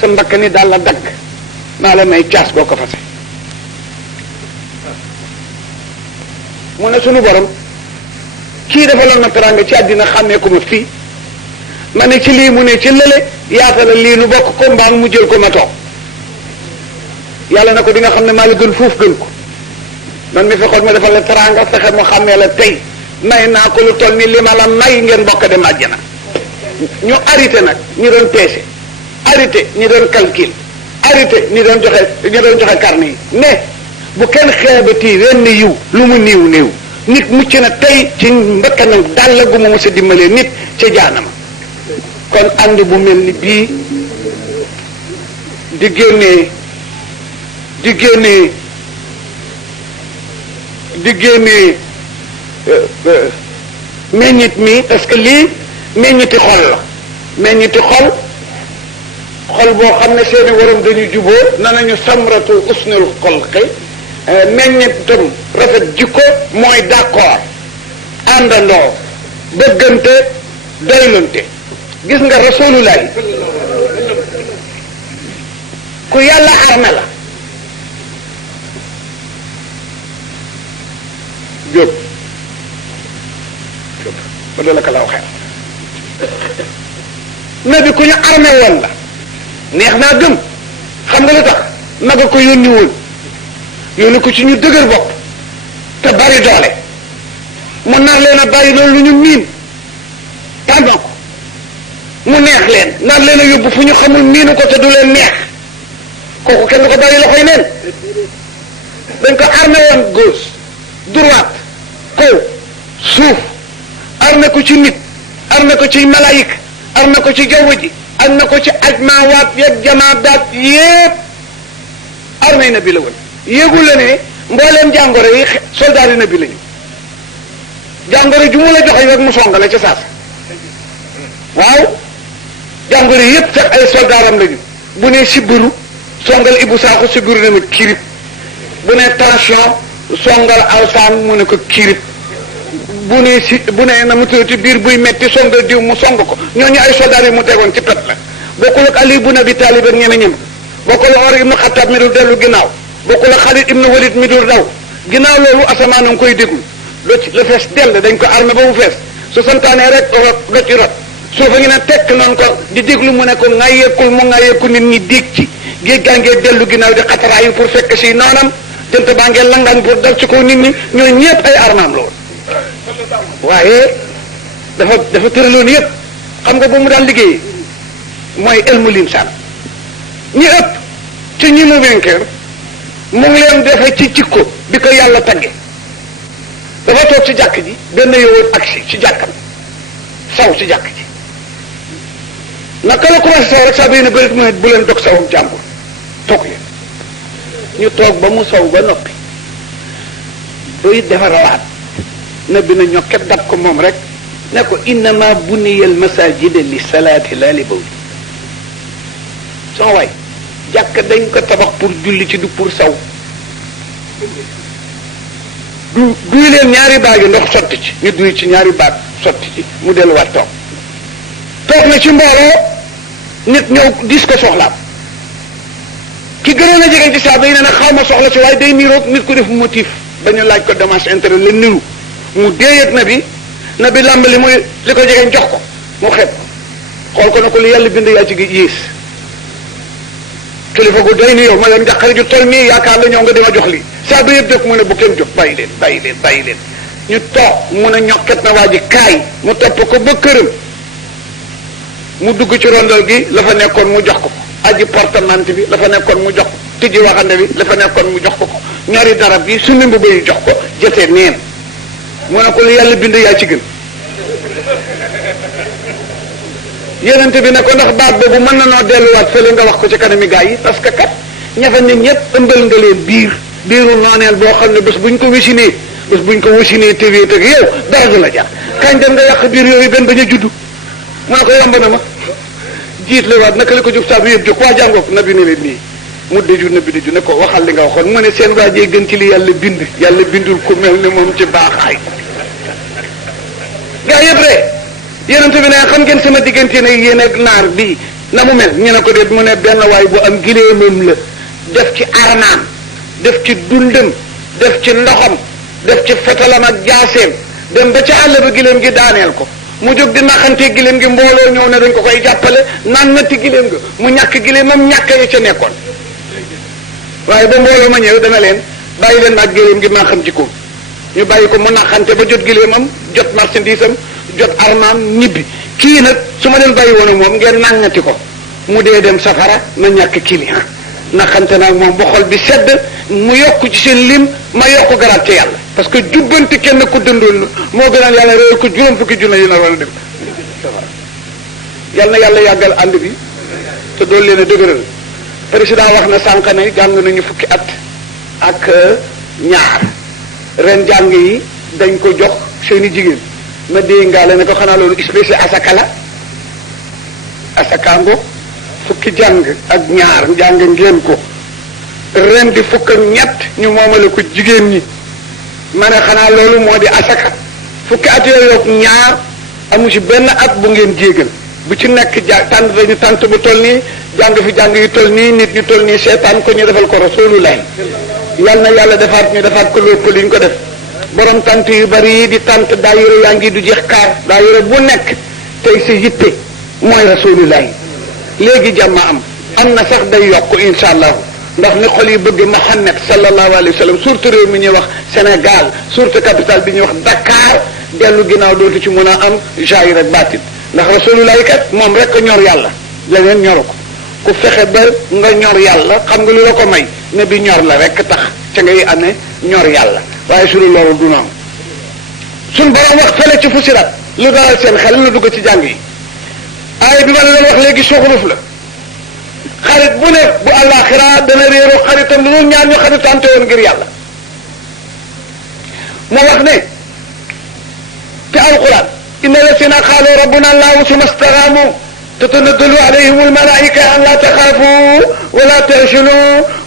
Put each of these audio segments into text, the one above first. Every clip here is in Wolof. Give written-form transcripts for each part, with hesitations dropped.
sa mbakk ni daal la dagg maa la may caas boo ko fase mu ne sunu borom kii defaloon na teraanga ci àddina xàmmee ko ma fii ma ne ci lii mu ne ci lële yaatala lii nu bokk ko mbaan mu jël ko ma toog yàlla na ko di nga xam ne maa la gën fuuf gën ko man mi fexoon ma defal la teraanga fexe mu xàmmee la tey may naa ko lu toll ni li ma la may ngeen bokk dem àjjana ñu arrêté nag ñu doon peese arrêté ñu doon calcul arrêté ñu doon joxe carnet yi ne bu kenn xeebati wenn yiw lu mu niiw néew nit mucc na tey ci mbëkkanam dàll gu ma mos a dimbalee nit ca jaanama kon ànd bu mel ni bii di génnee meññit mi parce que lii meññiti xol la meññiti xol boo xam ne seeni waram dañu juboo nanañu samratu usnul xolqi meññitam rafet jikko mooy d'accord àndandoo bëggante doylante gis nga rasulullah ku yàlla arme la jóob ba doo la ko law xel nabi ku ñu arme woon la neex naa gëm xam nga lu tax maga ko yónni woon yónni ko ci ñu dëgër bopp te bari doole mu nar leen a bàyyi loolu lu ñu miin tànn ko mu neex leen nar leen a yóbbu fu ñu xamul miinu ko te du leen neex kooku kenn du ko bàyyi loxoy neen dañ ko armé woon gauche droite kaw suuf armé ko ci nit armé ko ci malaayik armé ko ci jaww ji armé ko ci ajmaawaat yeeg jamaadaat yépp armé na bi la woon yéegul la ne mbooleem jàngoro yi soldat yi na bi lañu jàngoro ju mu la joxe rek mu songale ca saasa waaw jàngoro yépp sax ay soldaaram lañu bu ne sibbiru songal Ibou Sakho sibbiru ne ma kirib bu ne tension songal alsaan mu ne ko kirib bu ne na mu tuuti biir buy metti songal diw mu song ko ñooñu ay soldaar yi mu tegoon ci pet la bokkul ak Ali ibn Abi Talib ak ñeme ñem bokkul ak Omar ibn Khattab mi dul dellu ginnaaw bokkul ak Khalid ibn Walid mi dul daw ginnaaw loolu asamaan a ngi koy déglu la fees dell dañ ko armé ba mu fees su santaanee rek rot ci rot soo fa ngi ne tekk noonu ko di déglu mu ne ko ŋayeekul mu ŋayeeku nit ñi dégg ci géej gaa ngee dellu ginnaaw di xataraayu pour fekk si noonam jant baa ngee langaan pour dal ci kaw nit ñi ñooñu ñëpp ay armaam la woon waaye dafa tëraloon yëpp xam nga ba mu daan liggéey mooy ilmu linsaan ñi ëpp ci ñi mu vaincre mu ngi leen defe ci jikko bi ko yàlla tagge dafa toog ci jàkk ji benn yowoon agsi ci jàkkam saw ci jàkk ji naka la commencé saw rek saa bay ne bërit mu ne bu leen dog sawam jàmbur toog leen ñu toog ba mu saw ba noppi bay defarawaat na bi na ñokket dab ko moom rek ne ko innama buniyal masajida li salaati la li bawli son waay jàkk dañ ko tabax pour julli ci du pour saw duy leen ñaari baag yi ndox sotti ci ñu duy ci ñaari baag sotti ci mu delluwaat toog na ci mbooloo nit ñëw dis ko soxlaam ki gënoon a jege ci saaba yi ne nag xaw ma soxla si waaye day niroog nit ko def motif ba ñu laaj ko dommage intérêt la niru mu déeyat na bi làmb li muy li ko jege jox ko mu xeeb xool ko ne ko li yàlla bind yaa ci gi yées kilifa gu doy ni yow ma yoon njaqari ju toll nii yaakaar la ñëw nga dima jox lii saaba yëpp def mu ne bu kenn jóg bàyyi leen ñu toog mun a ñokket na waa ji kaay mu topp ko ba këram mu dugg ci rondal gi la fa nekkoon mu jox ko aji portemante bi la fa nekkoon mu jox ko tijji waxande bi la fa nekkoon mu jox ko ñori darab yi summi mbubb yi jox ko jotee neen mu ne ko lu yàlla bind yaa ci gën yenente bi ne ko ndax baat boobu mën na noo delluwaat fële nga wax ko ci kanami gaa yi parce que kat ñafa nit ñëpp ëmbal nga leen biiru nooneel boo xam ne bés buñ ko wasinee te wéet ak yow dara du la jar kañ dem nga yàq biir yooyu benn bañ a juddu mu ne ko yomb na ma jiit la waat naka la ko jóg saa bu yëpp jóg waa jàngook nabi ne leen nii mu dëju nabi dëju ne ko waxal li nga waxoon mu ne seen waajee gën ci li yàlla bindul ku mel ni moom ci baaxaay gaa yëpp rek yonent bi ne xam ngeen sama diggante ne yéen ak naar bi na mu mel ñu ne ko déet mu ne benn waay bu am gileemam la def ci arnaam def ci dundam def ci ndoxam def ci fetalam ak jaaseem dem ba ca àll ba gileem gi daaneel ko mu jóg di naxante gileem gi mbooloo ñëw ne dañ ko koy jàppale naan natti gileem ga mu ñàkk gileemam ñàkk ya ca nekkoon waaye ba mbooloo ma ñëw dana leen bàyyi leen ak gileem gi maa xam ci ko ñu bàyyi ko mu naxante ba jot gileemam jot marchandise am jot armaam ñibbi kii nag su ma leen bàyyi woon ak moom ngeen nàngati ko mu dee dem safara ma ñàkk client naxante naag moom ba xol bi sedd mu yokk ci seen lim ma yokk garaat ci yàlla parce que jubbanti kenn ku dëndoon moo gënal yàlla réew ko juróom fukki junne yi na war a dem safara yal na yàlla yàggal ànd bi te doon leen a dëgëral président wax na sànq ne jàng nañu fukki at ak ñaar ren jàng yi dañ ko jox seeni jigéen ma dee ngaale ne ko xanaa loolu espèce asaka la asakaango fukki jàng ak ñaar jàng ngeen ko ren di fukk ak ñett ñu moomale ko jigéen ñi ma ne xanaa loolu moo di asaka fukki at yooyu ak ñaar amu ci benn at bu ngeen jéegal bu ci nekk tànt dañu tànt bu toll nii jàng fi jàng yu toll nii nit ñu toll nii seetaan ko ñu defal ko rasulullah yal na yàlla defaat ñu defaat ko lépp li ñu ko def borom tant yu bari yi di tant daayira yaa ngi du jeex kaar daayira bu nekk tey sa yitte mooy rasulullah léegi jàmm am na sax day yokk insha allah ndax ni xol yi bëgg Muhammad sallallahu alayhi wa sallam surtout réew mi ñuy wax Sénégal surtout capitale bi ñuy wax Dakar dellu ginnaaw dootu ci mën a am jaayir ak baatin ndax rasulullah kat moom rek ñor yàlla leneen ñoru ko ku fexe ba nga ñor yàlla xam nga lu la ko may ne bi ñor la rek tax ca ngay amee ñor yàlla waaye sulu loolu du noonu suñ borom wax fële ci Fusilat lu dalal seen xel na dugg ci jàng yi aaya bi ma la doon wax léegi suxuruf la xarit bu ne bu àllaaxira dana réeroo xaritam lu ñu ñaar ñu xaritante woon ngir yàlla mu wax ne te alquran inna lasina qaalu rabbuna allahu summa istaqaamu tatanazzalu alayhim almalaika an la taxaafu wala tahzanu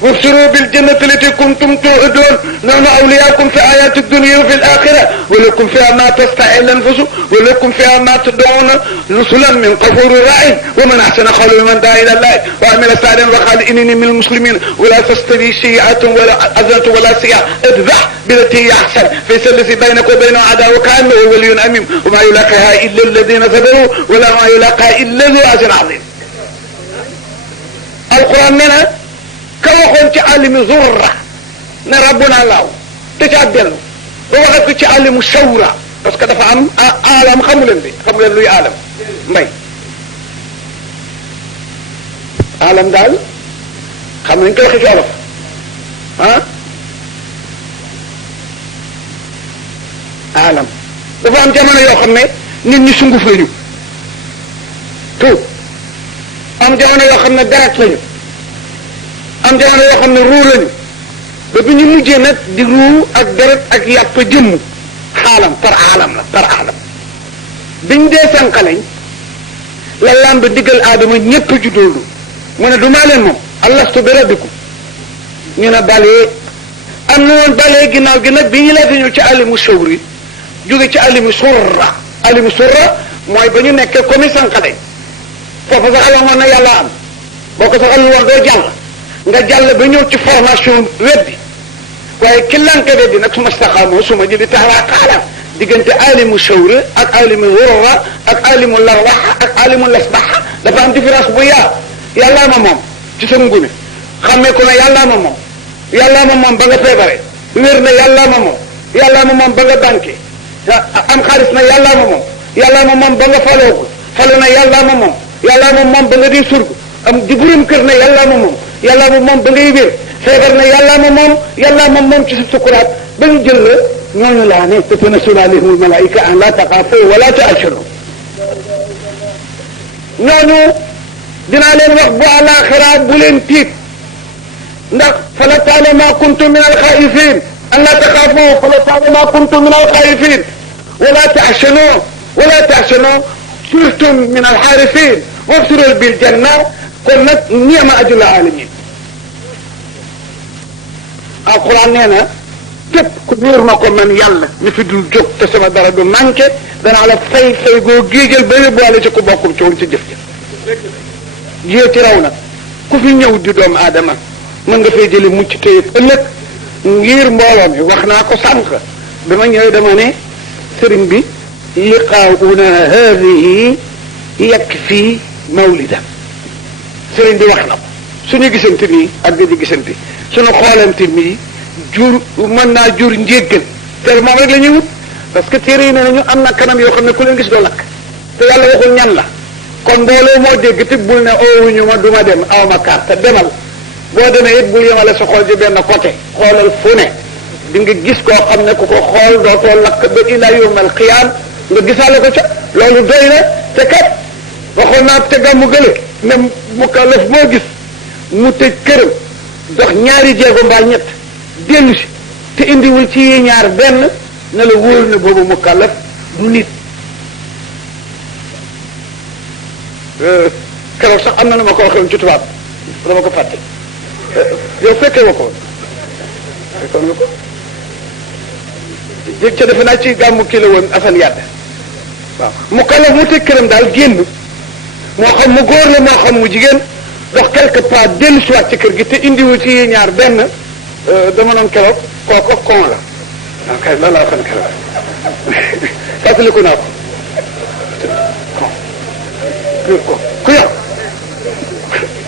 wabshiru biljannati allati kuntum tu'adun nahnu awliyaakum fi ayati dunya wa fi alaxira wa lakum fiha ma tastahi al-anfusu wa lakum fiha ma tad'una nuzulan min ghafurin rahim wa man ahsana qawlan mimman da'a ila allahi wa amila salihan wa qala innani minal muslimin wa la tastawi sayyi'atun wala hasanatun wala sayyi'atun idfa' billati hiya ahsan fa idha alladhi baynaka wa baynahu adawatun ka'annahu waliyyun hamim wa ma yulaqaha illa alladhina sabaru wa la ma yulaqaha illa dhu ajrin 'azim alquran nee na ka waxoon ci àllimi zurra ne rabbuna laaw te ca dellu ba waxat ko ci àllimu shawra parce que dafa am alam xamu leen luy alam mbay alam daal xam nañ ko waxee ci olof alam dafa am jamono yoo xam ne nit ñi sunguf lañu tout am jamono yoo xam ne deret lañu am jamono yoo xam ne ruu lañu ba bi ñu mujjee nag di ruu ak deret ak yàpp jëmm xaalam par alam biñ dee sànqaleñ la lamb diggal aadama ñépp juddoolu mu ne du maa leen moom allastu bi rabbikum ñu ne balee am na woon balee ginnaaw gi nag bi ñu laata ñëw ci alimu sawri jóge ci alimu surra mooy ba ñu nekkee comme sànqaleñ foofu sax amoon na yàlla am boo ko saxal woon doo jàll nga jàll ba ñëw ci formation weddi waaye ki lanka weddi nag su ma staxaamoo su ma jëli taxawaa xaala diggante alimu shawra ak alimu wurra ak alimu larwaxa ak alimu lasbaxa dafa am différence bu yaa yàllaa ma moom ci sa ngune xammee ko ne yàllaa ma moom ba nga feebare wér na yàllaa ma moom ba nga banque am xaalis na yàllaa ma moom ba nga faloogu falu na yàllaa ma moom ba nga di surgu am di burum kër ne yàllaa ma moom ba ngay wér feebar na yàllaa ma moom ci sa sukuraat ba ñu jël la ñooñu laa ne tatanazzalu alayhimul malaa'ika an laa taxaafu wa laa tahzanu ñooñu dinaa leen wax bu àllaaxira bu leen tiit ndax fala ta'lamu maa kuntum min al-xaa'ifiin an laa taxaafu fala ta'lamu maa kuntum min al-xaa'ifiin wa laa tahzanu surtum min al-haarifiin wabshiruu bil janna kon nag ni'ma ajrul aalamiin alquran nee na képp ku niir ma ko man yàlla mi fi dul jóg te sama dara du manqué danaa la fay goo géejal ba yóbbuwaale ci ku bokkum ci woon ci jëf-jëf jiyee ci raw na ku fi ñëw di doomu aadama mën nga fay jële mucc tey ëllëg ngir mbooloo mi wax naa ko sànq bi ma ñëwee dama ne sëriñ bi liqaa'una haadihi yakfi mawlidan sëriñ bi wax na ko suñu gisante nii ak di gisante suñu xoolante nii jur mën naa jur njéggal te moom rek la ñuy wut parce que téere yi ne nañu am na kanam yoo xam ne ku leen gis doo lakk te yàlla waxul ñan la kon mbooloo moo dégg te bul ne oowuñu ma du ma dem aw ma carte demal boo demee it bul yemale sa xool ci benn côté xoolal fu ne di nga gis koo xam ne ku ko xool dootoo lakk ba ila yawmal qiyaam nga gisaale ko ca loolu doy na te kat waxoon naa te gàmmu gële même mukallaf moo gis mu tëj këram dox ñaari jéego mbaa ñett dellu si te indiwul ci yi ñaar benn na la wóor ne boobu mukallaf du nit keroog sax am na ma ko waxee ci tubaab dama ko fàtte yow fekkee wa ko fekkoon nga ko ca defe naa ci gàmmu kii la woon Assane Yàdd waaw mukallaf mu tëj këram daal génn moo xam mu góor la moo xam mu jigéen dox quelque part dellu si waat ci kër gi te indiwul ci yi ñaar benn dama noon keroog kooku kon la ok loolu laa fan keroog fàttaliku naa ko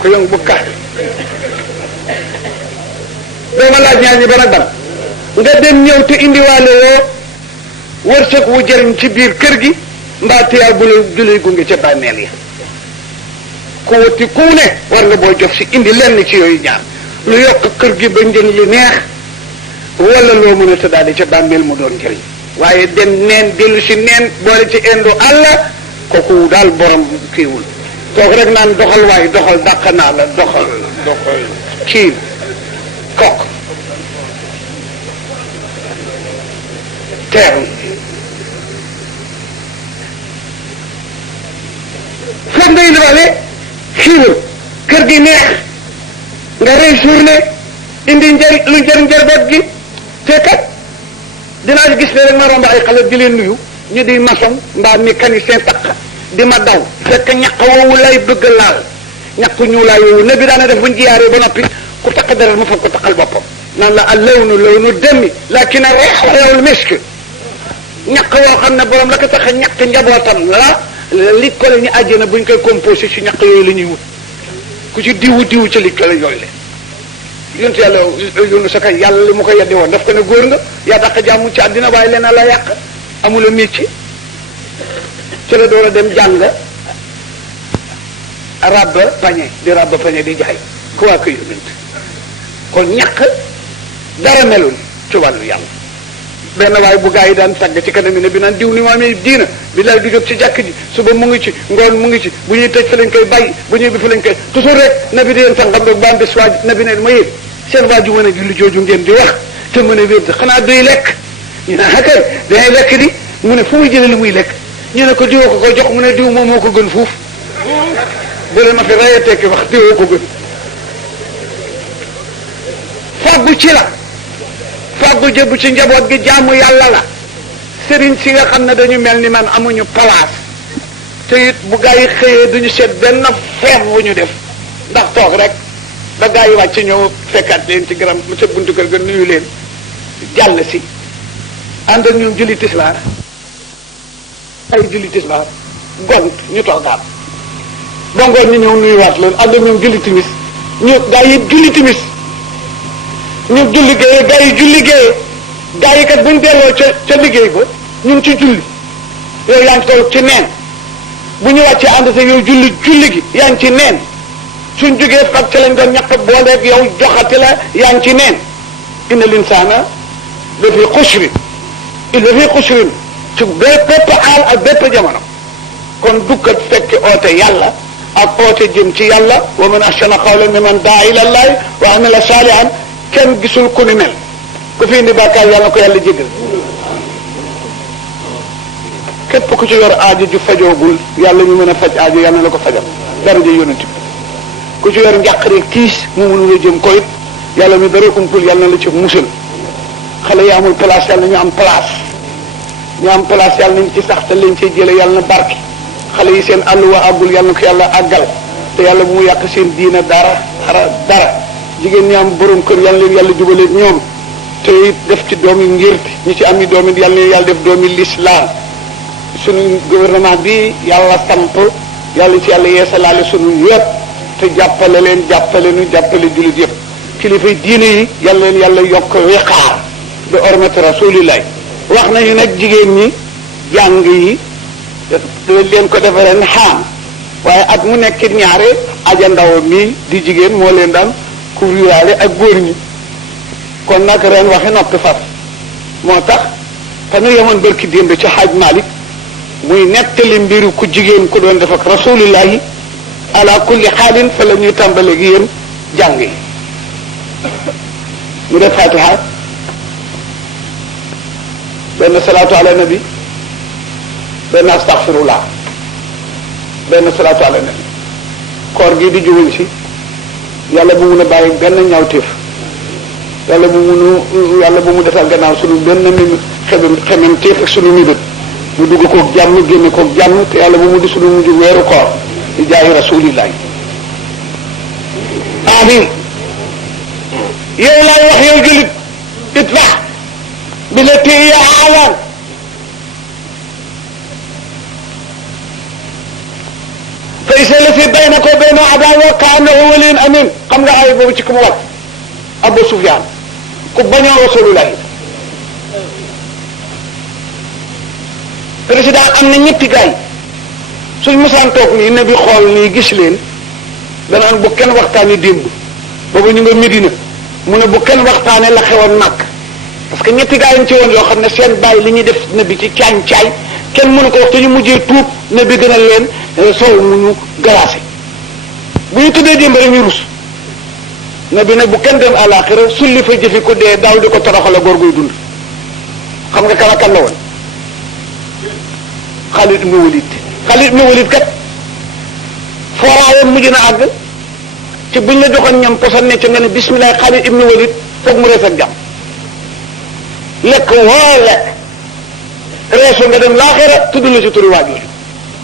ku yong bu gàtt dama laaj ñaar ñi ban ak ban nga dem ñëw te indiwaale woo wërsëg wu jëriñ ci biir kër gi mbaa tiyaa bu la julay gunge ca bàmmeel ya ku wati ku ne war nga boo jox si indi lenn ci yooyu ñaar lu yokk kër gi ba njëriñ li neex wala loo mën a tëddaale ca bàmmeel mu doon njëriñ waaye dem neen dellu si neen boole ci indo àlla kooku daal borom kiiwul toog rek naan doxal waaye doxal dàq naa la doxal kii kok teeru foog nga indiwaale xiiwal kër gi neex nga rey journée indi njëriñ lu njëriñ njaboot gi te kat dinaa gis ne rek ma romb ay xale di leen nuyu ñu di maçon mbaa mécanicien takk di ma daw fekk ñaq woowu lay bëgg laal ñaq ñuulaay woowu ne bi daana def buñ jiyaaree ba noppi ku takk deret mu foog ko takkal boppam naan la al lawnu lawnu demi lakin riihul misk ñaq yoo xam ne borom la ko tax a ñaq njabootam la li ko la ñu àjjana buñ koy composé ci ñaq yooyu la ñuy wut ku ci diwu ci li ko la yooyu la yonent yàlla yónnu sa kay yàlla li mu ko yeddi woon daf ko ne góor nga yaa daq jàmm ci àddina waaye leen la yàq amula métier ci la door a dem jàng rabba pañe di jaay ku waa ko yónnent kon ñàkk dara melul ci wàllu yàlla benn waaye bu gaa yi daan tàgg ci kanam ne bi naan diw ni ma amee diina bi lay du jóg ci jàkk ji suba mu ngi ci ngoon mu ngi ci bu ñuy tëj fi lañ koy bàyyi bu ñuy bi fi lañ koy toujours rek na bi di leen tàngam rek baam bés waaj na bi ne ma yéen seen waaju mën a julli jooju ngeen di wax te mën a wér xanaa doy lekk ñu ne akay danay lekk di mu ne fu muy jëlee li muy lekk ñu ne ko diwoo ko jox mu ne diw moom moo ko gën fuuf bu leen ma fi rayee tekki wax diwoo ko gën fàggu ci la fàggu jëbu ci njaboot gi jaamu yàlla la sëriñ si nga xam ne dañu mel ni man amuñu place te it bu gaa yi xëyee duñu seet benn feeb bu ñu def ndax toog rek ba gaa yi wàcc ñëw fekkaat leen ci garam ca buntu kër ga nuyu leen jàll si ànd ak ñoom julli tisbaar ay julli tisbaar gont ñu toogaat ba ngoon ñu ñëw nuyuwaat leen ànd ak ñoom julli timis ñu gaa yi julli timis ñu julli géeye gaa yi julli géeye gaa yi kat buñ delloo ca liggéey ba ñu ngi ci julli yow yaa ngi toog ci neen bu ñu wàccee ànd sa yow julli gi yaa ngi ci neen suñ jógee fag ca lañ doon ñàkk booleeg yow joxati la yaa ngi ci neen inna linsaana la fi xusrin illa fi xusrin ci bépp xaal ak bépp jamono kon dukkat fekk oote yàlla ak oote jëm ci yàlla wa man ahsana qawlan mimman daa ila llahi wa amila salihan kenn gisul ku ni mel ku fi indi bàkkaar yàlla ko yàlla jégal képp ku ci yor aajo ju fajoogul yàlla ñu mën a faj aajo yàlla na la ko fajal daraja yonent bi ku ci yor njàqare tiis mu mënula jëm ko it yàlla mi dara umpul yàlla na la ci musal xale yi amul place yàlla ñu am place ñu am place yàlla nañ ci sax te lañ cee jële yàlla na barke xale yi seen àll wa àggul yàlla na ko yàlla àggal te yàlla bu mu yàq seen diina dara dara jigéen ñi am borom kër yàlla leen yàlla jubale ñoom te it def ci doomi ngir ñi ci am ni doomi yàlla leen yàlla def doomi l'islam sunu gouvernement bi yàlla samp yàlla ci yàlla yeesalaale sunu yëpp te jàppale leen jàppale nu jàppale jullit yëpp kilifay diine yi yàlla leen yàlla yokk wiqaar bi hormati rasulillahi wax nañu nag jigéen ñi jàng yi leen ko defaree xaam waaye at mu nekk ñaare aja ndaw mi di jigéen moo leen daan couvrirale ak góor ñi kon nag ren waxi noppi faf moo tax te nu yemoon barki démb ci xaaj Malik muy nettali mbiru ku jigéen ku doon def ak rasulillahi ala kulli xaalin fa la ñuy tàmbale gi yéen jàng yi mu def fatiha benn salaatu ala nabi benn astaghfirullah benn salaatu ala nabi koor gi di juwul si yàlla bu mun a bàyyi benn ñaawteef yàlla bu mu defal gannaaw sunu benn xemem téef ak sunu mibét mu dugg koog jàmm génne koog jàmm te yàlla bu mu di sunu mujj weeru koor di jaayi rasulillahi amin yow laay wax yow julit itfa bi la téye aalaan fa isa la fi baynaka wa bayna adawa ka annahu waliyun amin xam nga ay boobu ci ku mu wax Abu Sufyaan ku bañoon rasulullahi président am na ñetti gaay suñ mosaan toog nii ne bi xool nii gis leen danaan bu kenn waxtaani démb boobu ñu nga Medina mu ne bu kenn waxtaane la xewoon nag parce que ñetti gaay yi ci woon yoo xam ne seen bàyyi li ñuy def ne bi ci caañ-caañ kenn mënu ko wax te ñu mujjee tuub ne bi gën a leen soow mu ñu glacé bu ñu tuddee démb rek ñu rus ne bi nag bu kenn dem àlaxira sulli fa jëfi ko dee daaw di ko toroxal a góor guy dund xam nga kan kan la woon Xaalid ibn Walid kat fooraayam mujj na àgg ci buñ la joxoon ñam posan ne ca nga ne bismillah Xaalid ibn Walid foog mu rees ak jàmm lekk woo lekk reeso nga dem laaxira tudd la ci turi waajur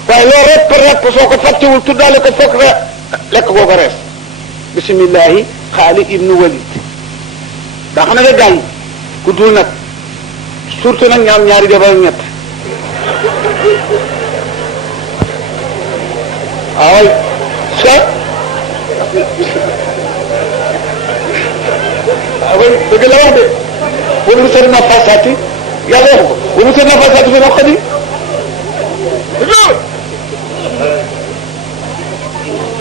waaye loo repp soo ko fàttewul tuddaale ko foog lekk koo ko rees bismillahi Xaalid ibn Walid daa xam ne nga gaañ ku dul nag surtout nag ñaam ñaari jabar ñett waaw sa waaw dëgg la wax de wala mu sori nafasaati yàlla wax ko wala mu sori nafasaati fi naqadi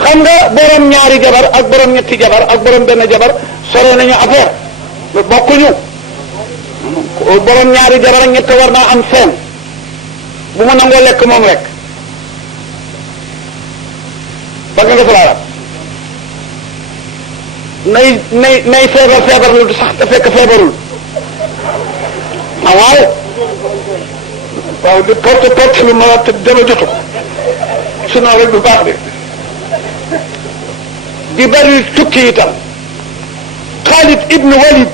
xam nga borom ñaari jabar ak borom ñetti jabar ak borom benn jabar sore nañu affaire bokkuñu borom ñaari jabar ak ñett war naa am fenn bu ma nangoo lekk moom rek ba nga salaam nay feebar lu sax te fekk feebarul waaw di porte lu ma te dama jotu sinon rek du baax de di bari tukki itam Xaalid ibn Walid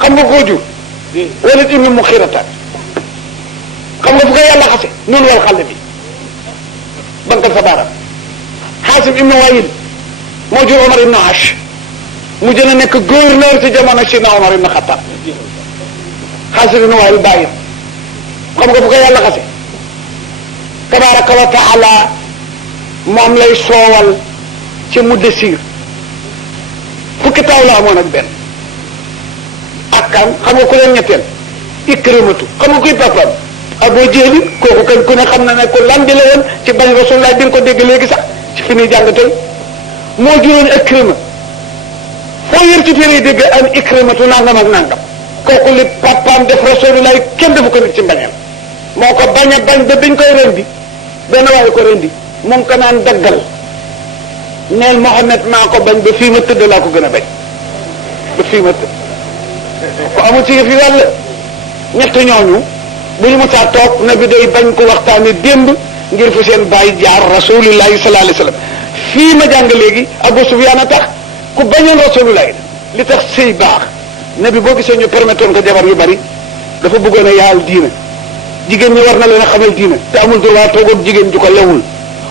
xam nga koo jur Walid ibn Muxirata xam nga fu ko yàlla xase noonu wal xale bi bankal sa baaraam Xaasim ibn Wayil moo jur Omar ibn Ash mu jën a nekk gouverneur ci jamono si na Omar ibn Xattab Xaasim ibn Wayil bàyyi xam nga fu ko yàlla xase tabaraka wa taala moom lay soowal ci Muddasir fukki taw la amoon ak benn ak kan xam nga ku leen ñetteel Ikrimatu xam nga kuy papam Abu Jahli kooku kañ ku ne xam na ne ko landi la woon ci bañ Rasulullah di nga ko dégg léegi sax ci fi ñuy jàng tey moo juróon Ikrima foo yër ci téere yi dégg am Ikrimatu nangam ak nangam kooku li papaam def Rasulullah kenn defu ko nit ci mbañeel moo ko bañ a bañ ba biñ koy rendi benn waaye ko rendi moom ko naan daggal neel Mohamed maa ko bañ ba fii ma tëdd laa ko gën a bañ ba fii ma tëdd ko amul ci fi wàll ñett ñooñu bu ñu mësaa toog na bi day bañ ko waxtaane démb ngir fi seen bàyyi jaar rasulillahi sallallahu alayhi wasallam fii ma jàng léegi Abu Sufyaan a tax ku bañoon rasulillahi li tax sëy baax na bi boo gisee ñu permettre ko jabar yu bari dafa bëggoon a yaal diina jigéen ñi war na leen a xamal diina te amul droit toog ak jigéen ju ko lewul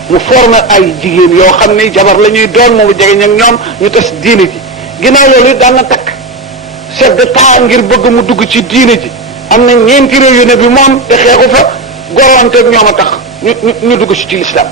mu formé ay jigéen yoo xam ne jabar la ñuy doon mu jegeñ ak ñoom ñu tas diine ji ginnaaw loolu daan na takk chef d'état ngir bëgg mu dugg ci diine ji am na ñeenti réew yu ne bi moom te xeexu fa goronteeg ñoom a tax ñu dugg ci l'islam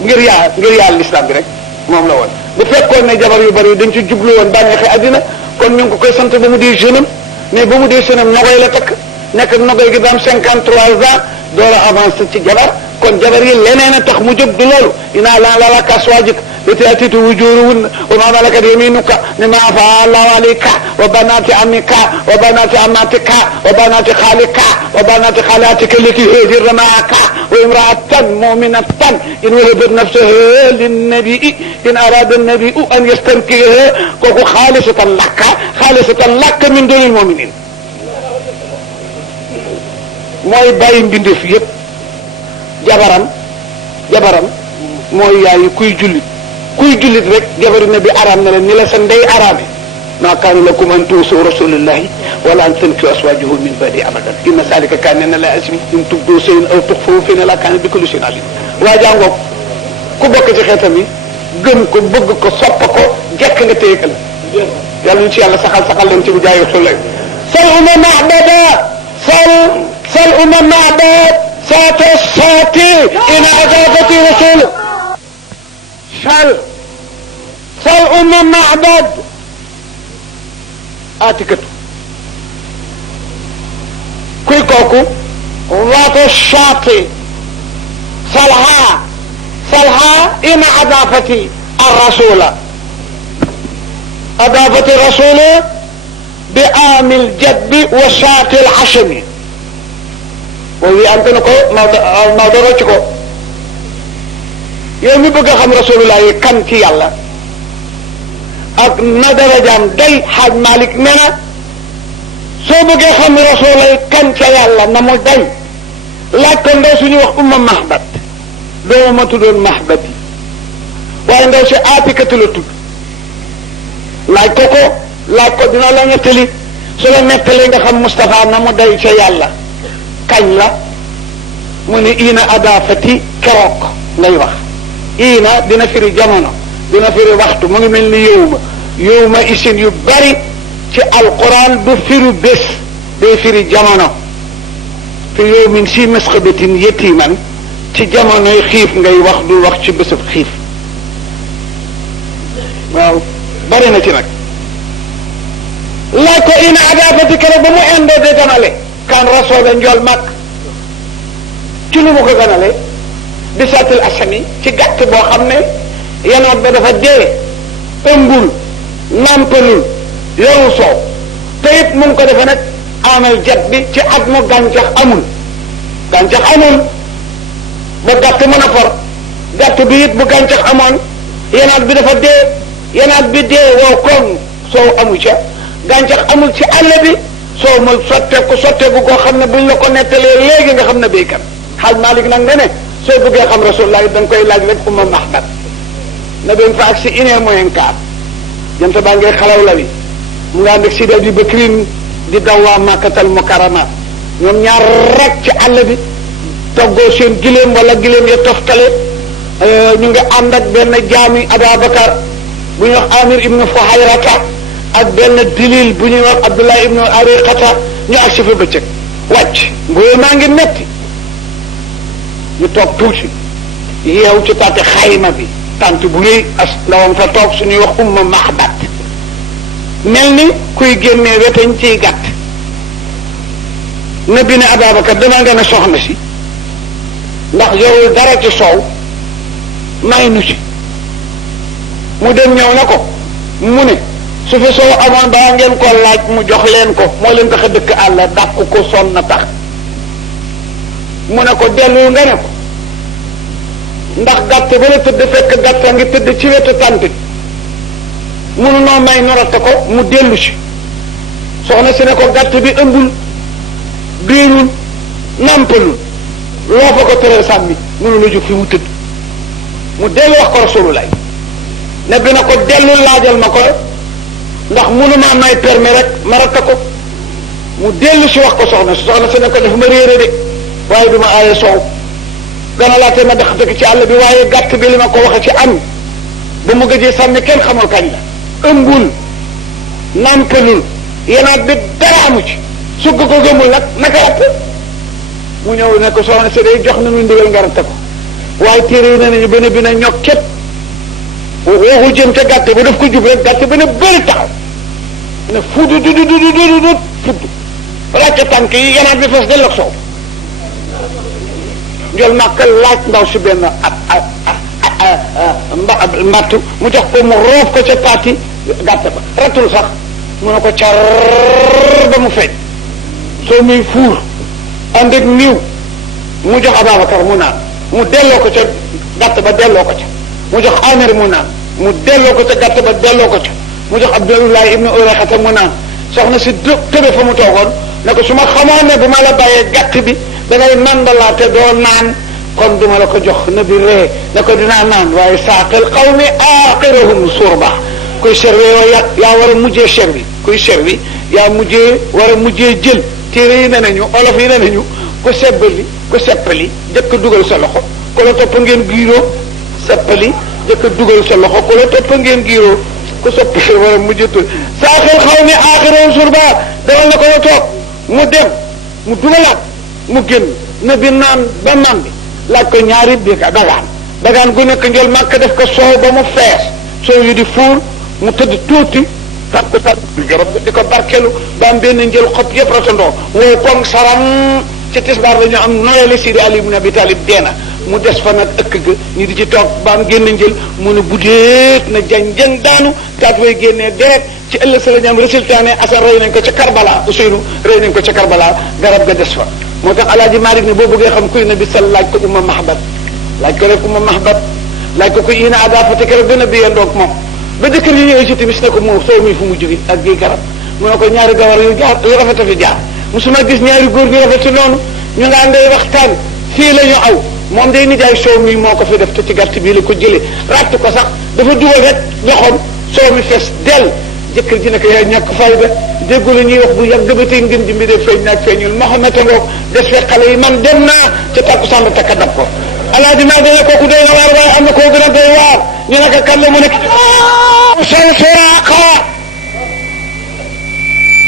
ngir yàlla l'islam bi rek moom la woon bu fekkoon ne jabar yu bari dañ ci jublu woon bànneexi àddina kon ñu ngi ko koy sant ba mu dee jeune am mais ba mu dee jeune am nogoy la takk nekk nogoy gi ba am 53 ans door a avancé ci jabar kon jabar yi leneen a tax mu jóg du loolu inaa la laka aswaajik lati atitu wujuruhunna wa ma malakat yaminuka mimma afaa Allahu alayka wa banati amika wa banati amatika wa banati khalika wa banati khalatika allati hajirna ma'aka wa imra'atan mu'minatan in wahabat nafsaha lin-nabi in arada an-nabi an yastankiha kooku xaalisatan laka min dunil mu'minin mooy bàyyi mbindeef yépp jabaram mooy yaayu kuy jullit rek jabaru nabi araam na leen ni la sa ndey araame ma kaana lakum an tuusu rasulallahi wala an tankihu aswajahu min ba'di abadan inna zalika kaana la asim in tubdu shay'an aw tukhfuhu fa inna Allaha kaana bi kulli shay'in alim waa jàngoog ku bokk ci xeetam yi gëm ko bëgg ko sopp ko jekk nga téye ka la yàlla ñu ci yàlla saxal leen ci bu jaay xulay sal uma ma'bada sal uma ma'bad saata saati ina adabati rasul sal uma ma'bad atikatu kuy kooku waata saati salha ina adafati arrasula adafati rasula bi amil jadbi wa saati alhashami boobu am na ko Maodo rocc ko yow mi bëgg a xam rasulullah yi kan ci yàlla ak na darajaam day xaaj Malik nee na soo bëggee xam rasulullah yi kan ca yàlla na mu day laaj ko ndaw suñu wax umma mahbat doomu ma tuddoon mahbat yi waaye ndaw si aatikatu la tudd laaj ko dina la nettali su la nettali nga xam Moustapha na mu day ca yàlla kañ la mu ne ina adafati keroog ngay wax ina dina firi jamono dina firi waxtu mu ngi mel ni yowma isin yu bari ci alquran du firi bés day firi jamono fi yowmin si masxabatin yetiman ci jamonoy xiif ngay wax du wax ci bésub xiif waaw bari na ci nag laaj ko ina adafati keroog ba mu indoo de ganale kan rasoola njool mag ci lu mu ko ganale bi saatil asami ci gàtt boo xam ne yanoot ba dafa dee ëmbul nampalul yoru soow te it mu ngi ko defe nag amal jat bi ci at mu gàncax amul ba gàtt mën a for gàtt bi it bu gàncax amoon yanaat bi dafa dee yanaat bi dee wow koŋ soow amu ca gàncax amul ci àll bi soo ma sotteeku koo xam ne buñ la ko nettalee léegi nga xam ne béykat xaaj Malik nag nga ne soo bëggee xam rasulullah da nga koy laaj rek umma mahbat na doon fa ak si 1h moins 1/4 jant baa ngay xalaw la wi mu nga ànd ak Sidi Abi Bakrin di daw waa Makkatal Mukarrama ñoom ñaar rek ci àll bi toggoo seen gileem wala gileem ya toftale ñu ngi ànd ak benn jaami Ababakar bu ñuy wax Amir ibnu Fuhayrata ak benn dilil bu ñuy wax Abdullah ibnu Ariqata ñu ak si fa bëccëg wàcc mbuye maa ngi metti ñu toog tuuti yeew ci taate xayma bi tant bu rëy as ndawam fa toog suñuy wax umma mahbat mel ni kuy génnee weteñ ciy gàtt nabi ne Ababacar dama nga ne soxna si ndax yorul dara ci soow may nu ci mu dem ñëw na ko mu ne su fi soo amoon balaa ngeen ko laaj mu jox leen ko moo leen tax a dëkk àll dàq ko sonn na tax mu ne ko dellu nga ne ko ndax gàtt ba la tëdd fekk gàtta ngi tëdd ci wetu tànt munu noo may norate ko mu dellu si soxna si ne ko gàtt bi ëmbul biirul nampalul loo fa ko tëree sàmmi munu la jóg fi mu tëdd mu dellu wax ko rasulullah ne bi na ko dellu laajal ma ko ndax munu maa may permis rek ma ratta ko mu dellu si wax ko soxna si ne ko def ma réere de waaye du ma aaye soow gana laate ma dëkk ci àll bi waaye gàtt bi li ma ko waxe ci am ba mu gëjee sànni kenn xamul kañ la ëmbul nampalul yenaat bi dara amu ci sugg ko gëmul nag naka ratt mu ñëw ne ko soxna si day jox nañu ndigal nga ratte ko waaye téere yi ne nañu bene bi na ñokket waxul jëm ca gàtt ba daf ko jub rek gàtt ba ne bëri taxaw ne fudu du fudd ràcce tànk yi yenaat bi fes del ak soow njol màkka laaj ndaw si benn mbattu mu jox ko mu roof ko ca paati gàtt ba ratul sax mu ne ko car ba mu feeñ soo muy fuur ànd ak niw mu jox Ababacar mu naan mu delloo ko ca gàtt ba delloo ko ca mu jox Amir mu naan mu delloo ko ca gàtt ba delloo ko ca mu jox Abdullah ibnu Urayxata mu naan soxna si tëbe fa mu toogoon ne ko su ma xamoon ne bu ma la bàyyee gàtt bi dangay nandalaate doo naan kon duma la ko jox na bi ree ne ko dinaa naan waaye saaqil qawmi aaxirahum surba kuy servi yaa war a mujjee servi kuy servi yaa war a mujjee jël téere yi ne nañu olof yi ne nañu ku seppali jëkk dugal sa loxo ku la topp ngeen giiroo seppali jëkk dugal sa loxo ku la topp ngeen giiroo ku seppali war a mujjee tul saaqil qawmi aaxirahum surba dawal na ko la toog mu dem mu dugalaat mu génn na bi naan ba naan bi laaj ko ñaari dagaan gu nekk njël màkk def ko soow ba mu fees soow yu di fuur mu tëdd tuuti tab ko tab garab di ko barkelu ba am benn njël xob yëpp ratandoo wooy koŋ saram ci tisbaar la ñu am noyali Sidi Ali ibn Abi Talib deena mu des fa nag ëkk ga ñu di ci toog ba am génn njël mu ne buddeet na jang daanu taat way génnee deret ci ëllëg sa la ñu am résultat ne Asan rey nañ ko ca Karbala Ousseynou rey nañ ko ca Karbala garab ga des fa moo tax Alaaji Maalik ne boo bëggee xam kuy nabi sal laaj ko Umma Mahbat laaj ko rek Umma Mahbat laaj ko ina ada fate keroog ba nabi yandoog moom ba dëkk li ñëwee ci timis ne ko moom soo muy fu mu jóge ak gi garab mu ne ko ñaari gawar yu rafet a fi jaar musuma gis ñaari góor ñu rafet noonu ñu nga ngay waxtaan fii la ñu aw moom day nijaay soow mi moo ko fi def te ci gàtt bii la ko jëlee ratt ko sax dafa dugal rek loxoom soow mi fees dell jëkkër ji ne ko yaay ñàkk fayda déggu la ñuy wax bu yàgg ba tey ngeen jimbi de feeñ naag feeñul Mohamed ngoog des fekk xale yi man dem naa ca takku sàmba takka dab ko alaaji maa dana kooku doy na waar waaye am na koo gën a doy waar ñu ne ko kan la mu nekk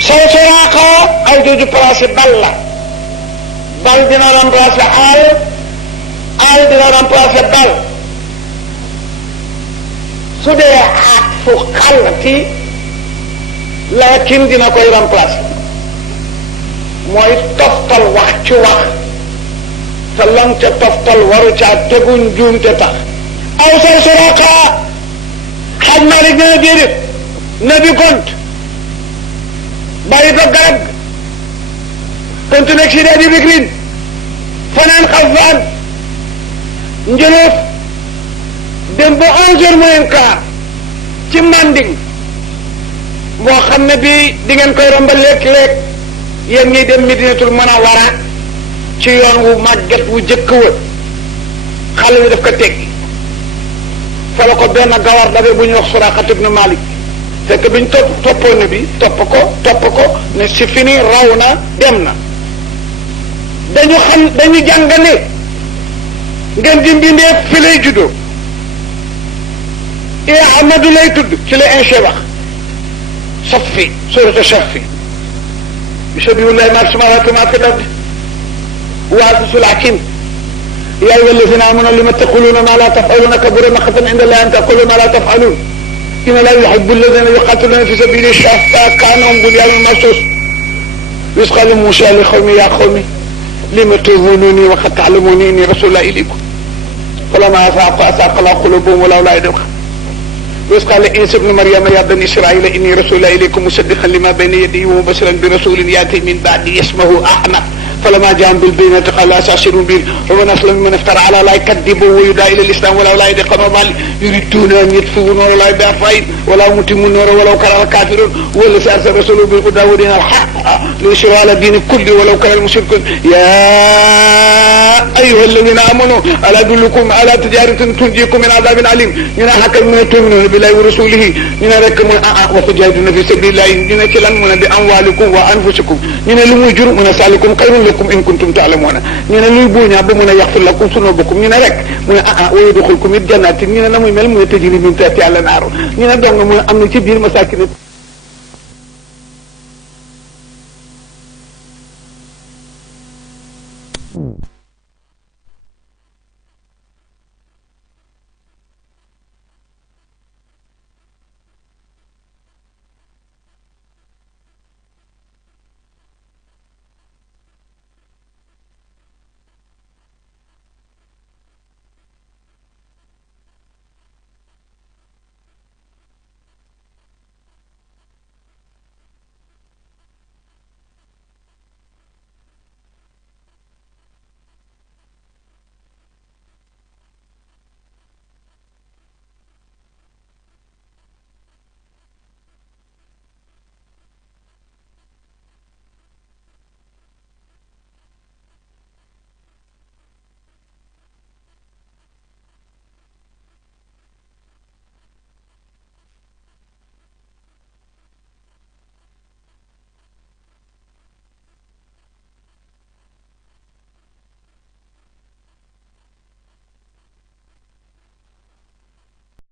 sol suraaqa aw jooju placé bal la bal dina remplacé aal dina remplacé bal su dee aat fu xallati laakin dina koy remplacer mooy toftal wax ci wax te lan ca toftal waru caa teguñ juumte tax aw sal suraaqa xaj Malik dina déedéet na bi gont bàyyi fa garab kontu nekk si daa di bikrin fanaan xafaan njëloof dem ba 11h moins quart ci Manding boo xam ne bii di ngeen koy romba léeg-léeg yéen ñiy dem Medinatul Munawwara ci yoon wu màgget wu jëkk wa xale bi daf ko teggi fa la ko benn gawar dabe bu ñuy wax Suraaqa ibn Malik fekk biñ toppoon ne bi topp ko ne si fini raw na dem na dañu jàng ne ngeen di mbindee fi lay juddoo Ahmadu lay tudd ci la inche wax صفي سورة الشفي يشبه الله ما في السماوات وما في الأرض وعزيز الحكيم يا أيها الذين آمنوا لم تقولون ما لا تفعلون كبر مقتا عند الله أن تقولوا ما لا تفعلون إن لا يحب الذين يقاتلون في سبيله شفاء كأنهم بنيان مرصوص إذ قال موسى لقومه يا قوم لم تؤذونني وقد تعلمون إني رسول الله إليكم فلما أذاق الله قلوبهم ولولا يدرك وإذ قال عيسى ابن مريم يا بني إسرائيل إني رسول إليكم مصدقا لما بين يدي ومبشرا برسول يأتي من بعدي اسمه أحمد فلما جاءهم بالبينات قال أساطير به ومن أظلم ممن افترى على الله يكذبه ويدعى إلى الإسلام ولا لا يدقون ضال يريدون أن يطفئوا نور الله بأفواههم ولا متموا النور ولو كره الكافرون هو الذي أرسل رسوله بالهدى ودين الحق ليظهره على الدين كله ولو كره المشركون يا أيها الذين آمنوا ألا أدلكم على تجارة تنجيكم من عذاب أليم من حكم من تؤمنون بالله ورسوله من ركم وتجاهدون في سبيل الله من كلام من بأموالكم وأنفسكم من المجر من سالكم خير لكم lakum in kuntum ta'lamuna ñu ne luy buuñaa ba mën a yaxfir lakum sunubakum ñu ne rek mu ne wa yudxilkum it jannatin ñu ne na muy mel mu ne tajri min tahtiha al-anhar ñu ne dong mu ne am na ci biir masakin